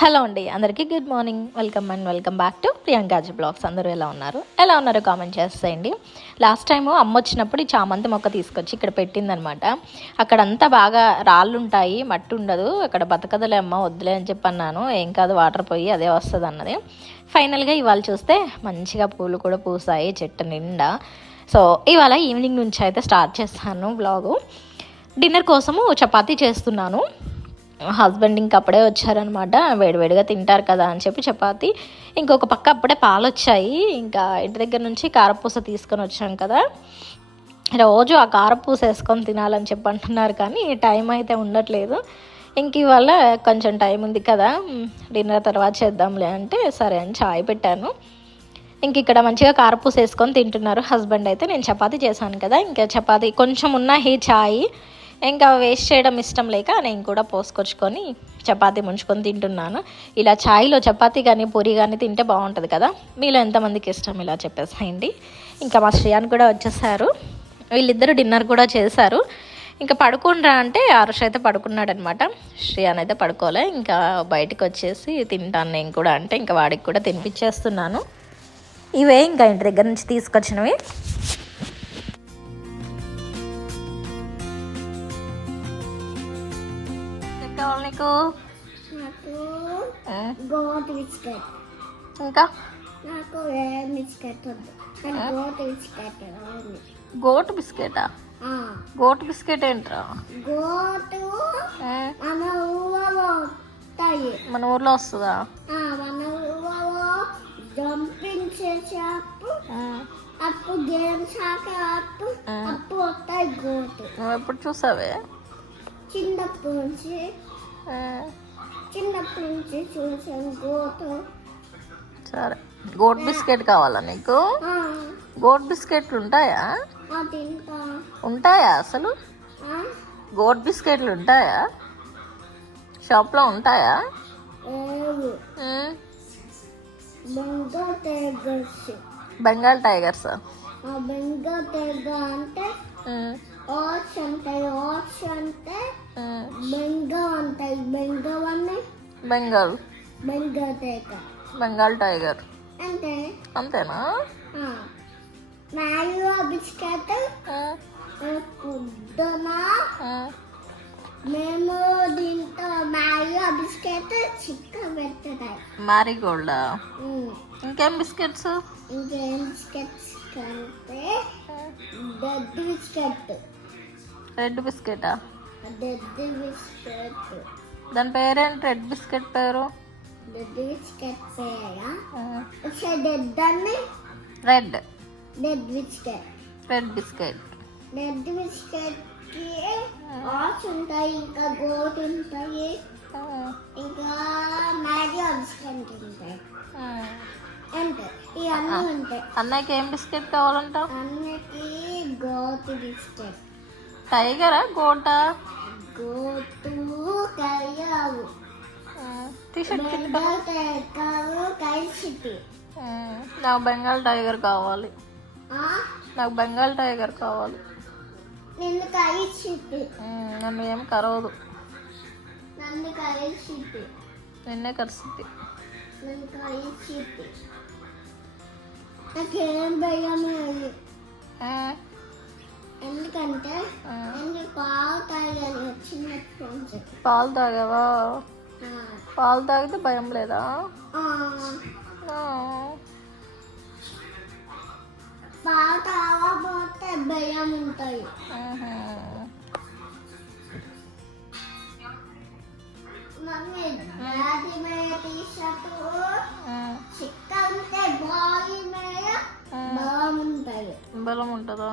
Hello అండి అందరికీ good morning. Welcome and welcome back to Priyanka ji blogs. అందరూ ఎలా ఉన్నారు? ఎలా ఉన్నారో కామెంట్ చేసేయండి. లాస్ట్ టైము అమ్మ వచ్చినప్పుడు ఈ చామంతి మొక్క తీసుకొచ్చి ఇక్కడ పెట్టిందనమాట. అక్కడంతా బాగా రాళ్ళు ఉంటాయి మట్టి ఉండదు అక్కడ బతకదలే అమ్మ వద్దులే అని చెప్పి అన్నాను. ఏం కాదు వాటర్ పోయి అదే వస్తుంది అన్నది. ఫైనల్గా ఇవాళ చూస్తే మంచిగా పూలు కూడా పూసాయి చెట్టు నిండా. సో ఇవాళ ఈవినింగ్ నుంచి అయితే స్టార్ట్ చేస్తాను బ్లాగు డిన్నర్ కోసము చపాతీ చేస్తున్నాను. హస్బెండ్ ఇంక అప్పుడే వచ్చారనమాట వేడివేడిగా తింటారు కదా అని చెప్పి చపాతి. ఇంకొక పక్క అప్పుడే పాలు వచ్చాయి ఇంకా ఇంటి దగ్గర నుంచి కారపూస తీసుకొని వచ్చాం కదా. రోజు ఆ కారపూస వేసుకొని తినాలని చెప్పి అంటున్నారు కానీ టైం అయితే ఉండట్లేదు. ఇంక ఇవాళ కొంచెం టైం ఉంది కదా. డిన్నర్ తర్వాత చేద్దాంలే అంటే సరే అని చాయ్ పెట్టాను. ఇంక ఇక్కడ మంచిగా కారపూస వేసుకొని తింటున్నారు హస్బెండ్ అయితే. నేను చపాతీ చేశాను కదా. ఇంకా చపాతీ కొంచెం ఉన్న హీ చాయ్ ఇంకా వేస్ట్ చేయడం ఇష్టం లేక నేను కూడా పోసుకొచ్చుకొని చపాతీ ముంచుకొని తింటున్నాను. ఇలా ఛాయ్లో చపాతీ కానీ పూరి కానీ తింటే బాగుంటుంది కదా. మీలో ఎంతమందికి ఇష్టం? ఇలా చెప్పేసేయండి. ఇంకా మా శ్రేయాన్ కూడా వచ్చేసారు. వీళ్ళిద్దరు డిన్నర్ కూడా చేశారు. ఇంకా పడుకుండ్రా అంటే ఆరుష్ అయితే పడుకున్నాడనమాట. శ్రేయాన్ అయితే పడుకోలే. ఇంకా బయటికి వచ్చేసి తింటాను నేను కూడా అంటే ఇంకా వాడికి కూడా తినిపించేస్తున్నాను ఇవే ఇంకా ఇంటి దగ్గర నుంచి తీసుకొచ్చినవి. నీకు గోట్ బిస్కెట్. ఇంకా? నాకు బిస్కెట్ గోట్ బిస్కెట్ గోటు బిస్కెటా? గోటు బిస్కెట్ ఏంట్రా? గోటు మన ఊళ్ళో వస్తాయి. మన ఊర్లో వస్తుందా? మన ఊళ్ళో జంపింగ్ చేసేటప్పుడు ఆ, అప్పుడు గేమ్స్ ఆడేటప్పుడు ఆ. అప్పుడు వస్తాయి గోటు. నువ్వు ఎప్పుడు చూసావే? చిన్నప్పటి నుంచి చిన్నప్పటి నుంచి చూసాను గోటు సరే. గోట్ బిస్కెట్ కావాలా నీకు? గోట్ బిస్కెట్లు ఉంటాయా? ఉంటాయా అసలు? గోట్ బిస్కెట్లు ఉంటాయా? షాప్లో ఉంటాయా? టైగర్స్. బెంగాల్ టైగర్స్? ఆ బెంగో టైగర్ అంటే ఓట్స్ అంటే బెంగో ఉంటాయి బెంగో అనే బెంగాల్. బెంగో టైగర్. బెంగాల్ టైగర్. అంటే అంతేనా? మ్యాంగో బిస్కెట్ ఆ. మేము దీంతో మ్యాంగో బిస్కెట్ చిక్క పెట్టుతాయి మ్యారీగోల్డా ఇంకేం బిస్కెట్స్? ఇంకేం biscuits biscuit red బిస్కెటా. Dead biscuit? దాని పేరేంటి? రెడ్ బిస్కెట్ పేరు? Red dead biscuit red biscuit dead బిస్కెట్కి oats ఉంటాయి ఇంకా గోట్ ఉంటాయి ఇంకా మ్యాగీ బిస్కెట్ ఉంటాయి. అన్నయ్యకి ఏం బిస్కెట్ కావాలంట అన్నిటి గోట్ బిస్కెట్. టైగరా గోటా గోటు కయ్యావు టీషర్ట్ కింద బెంగాల్ టైగర్ కలిసి నాకు బెంగాల్ టైగర్ కావాలి నాకు బెంగాల్ టైగర్ కావాలి నిన్ను కలిసి ఉమ్, నన్ను ఏం కరవదు నన్ను కలిసి నిన్నే కరిసింది నన్ను కలిసి నాకేం భయం లేదు ఎందుకంటే పాలు తాగావా? పాలు తాగితే భయం లేదా. పాలు తాగకపోతే భయం ఉంటాయి బలం ఉంటుందా?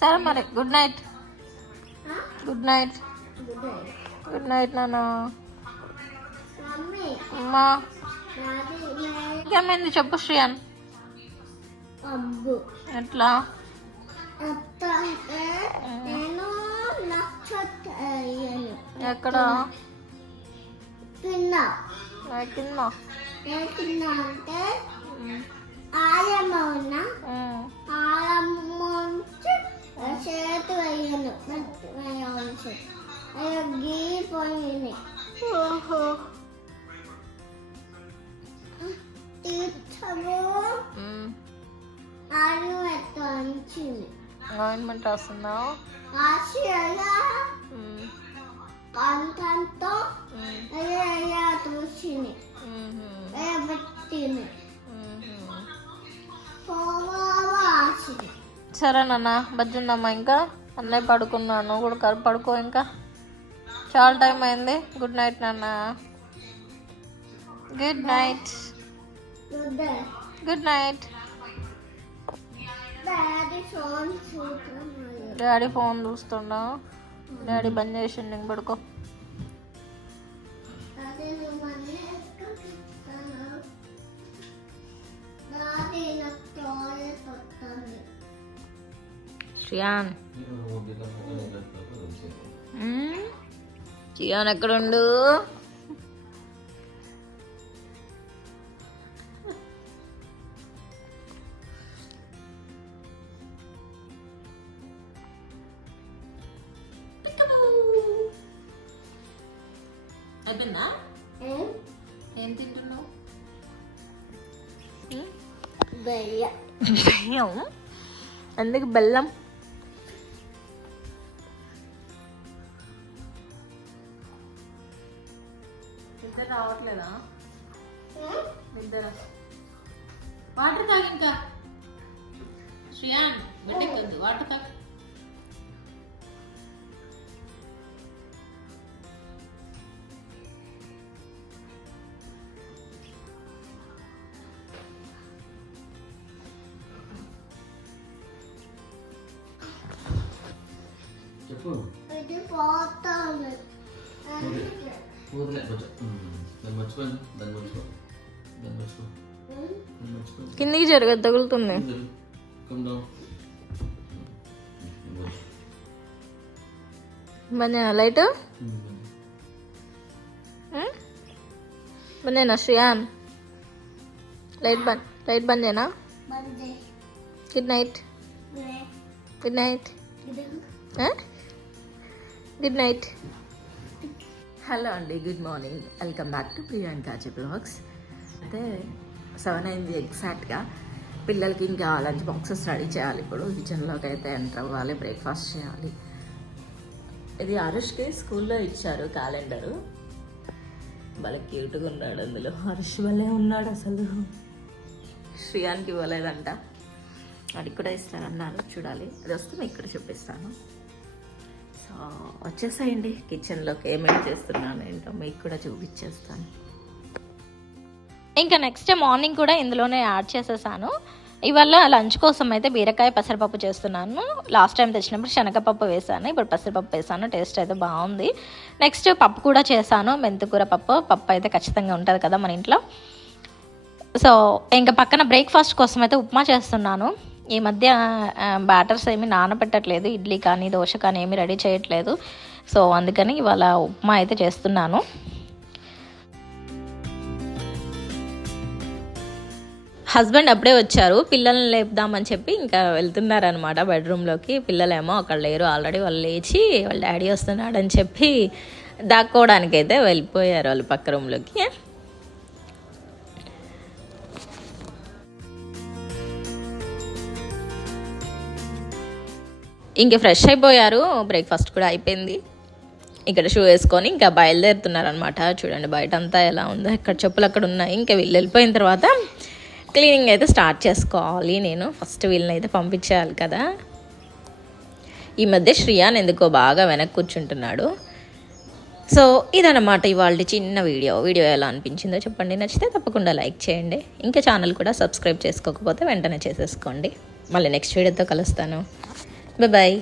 సరే మరి good night good night good night నాన్న. అమ్మా. ఇంకేమైంది చెప్పు శ్రీయాన్. ఎట్లా? ఎక్కడ? కింద కింద అంటే ఉన్న ఉమ్. ఆయమ్మ నుంచి చేతి వేయను వేయవచ్చు అయ్యో గీపోయింది ఓహో తీర్చము ఉమ్. ఆరు ఎత్తించింది ఆయింట్మెంట్ రాస్తున్నావు ఆశగా ఉమ్, కంఠంతో ఉమ్, అయ్యా చూసింది ఉమ్, పెట్టింది ఉమ్. సరే నాన్న బజ్జిందమ్మా ఇంకా? అన్నయ్య పడుకున్నాను కూడా కరు పడుకో ఇంకా. చాలా టైం అయింది. గుడ్ నైట్ నాన్న. Good night good night daddy phone daddy phone చూస్తున్నా. డాడీ బంద్ చేసిండు ఇంక పడుకో. డాడీ శ్రియాన్ శ్రియాన్ ఎక్కడుండు అయిపోయిందా ఏం తింటున్నావు బెయ్య బెల్లం ఎందుకు బెల్లం నిద్ర వాటర్ తాగి ఇంకా శ్రియాన్ బిడ్డకొద్దు వాటర్ తాగి చెప్పు ఇది పోతాను ఊరిలే కొంచెం దాన్ని మర్చిపోయాను దాన్ని మర్చిపో కిందికి జరగదు తగులుతుంది. బందేనా లైట్? బందేనా శ్రియాన్. లైట్ బంద్ లైట్ బందేనా బందే good night good night good night hello అండి good morning welcome back to Priyanka ji blogs అయితే సెవెన్ అయింది ఎగ్జాక్ట్గా. పిల్లలకి ఇంకా లంచ్ బాక్సెస్ రెడీ చేయాలి ఇప్పుడు. కిచెన్లోకి అయితే ఎంటర్ అవ్వాలి బ్రేక్ఫాస్ట్ చేయాలి. ఇది హరుష్కి స్కూల్లో ఇచ్చారు క్యాలెండరు. భలే క్యూట్గా ఉన్నాడు అందులో. హర్ష్ భలే ఉన్నాడు అసలు. శ్రీయానికి ఇవ్వలేదంట. వాడికి కూడా ఇస్తారన్నారు చూడాలి. అది వస్తే మీకు ఇక్కడ చూపిస్తాను. సో వచ్చేసాయండి. కిచెన్లోకి ఏమేమి చేస్తున్నాను ఏంటో మీకు కూడా చూపించేస్తాను. ఇంకా నెక్స్ట్ డే మార్నింగ్ కూడా ఇందులోనే యాడ్ చేసేసాను. ఇవాళ లంచ్ కోసం అయితే బీరకాయ పెసరపప్పు చేస్తున్నాను. లాస్ట్ టైం తెచ్చినప్పుడు శనగపప్పు వేసాను. ఇప్పుడు పెసరపప్పు వేసాను. టేస్ట్ అయితే బాగుంది. నెక్స్ట్ పప్పు కూడా చేశాను. మెంతికూర పప్పు. పప్పు అయితే ఖచ్చితంగా ఉంటుంది కదా మన ఇంట్లో. సో ఇంకా పక్కన బ్రేక్ఫాస్ట్ కోసం అయితే ఉప్మా చేస్తున్నాను. ఈ మధ్య బ్యాటర్స్ ఏమి నానబెట్టట్లేదు ఇడ్లీ కానీ దోశ కానీ ఏమి రెడీ చేయట్లేదు. సో అందుకని ఇవాళ ఉప్మా అయితే చేస్తున్నాను. హస్బెండ్ అప్పుడే వచ్చారు. పిల్లల్ని లేపుదామని చెప్పి ఇంకా వెళ్తున్నారనమాట బెడ్రూమ్లోకి. పిల్లలేమో అక్కడ లేరు. ఆల్రెడీ వాళ్ళు లేచి వాళ్ళ డాడీ వస్తున్నాడని చెప్పి దాక్కోవడానికైతే వెళ్ళిపోయారు వాళ్ళు పక్క రూమ్లోకి. ఇంక ఫ్రెష్ అయిపోయారు. బ్రేక్ఫాస్ట్ కూడా అయిపోయింది. ఇక్కడ షూ వేసుకొని ఇంకా బయలుదేరుతున్నారనమాట చూడండి బయట అంతా ఎలా ఉందో ఇక్కడ చెప్పులు అక్కడ ఉన్నాయి. ఇంకా వీళ్ళు వెళ్ళిపోయిన తర్వాత క్లీనింగ్ అయితే స్టార్ట్ చేసుకోవాలి నేను. ఫస్ట్ వీళ్ళని అయితే పంపించాలి కదా. ఈ మధ్య శ్రియాన్ ఎందుకో బాగా వెనక్కి కూర్చుంటున్నాడు. సో ఇదన్నమాట ఇవాళ చిన్న వీడియో. వీడియో ఎలా అనిపించిందో చెప్పండి. నచ్చితే తప్పకుండా లైక్ చేయండి. ఇంకా ఛానల్ కూడా సబ్స్క్రైబ్ చేసుకోకపోతే వెంటనే చేసేసుకోండి. మళ్ళీ నెక్స్ట్ వీడియోతో కలుస్తాను. బాయ్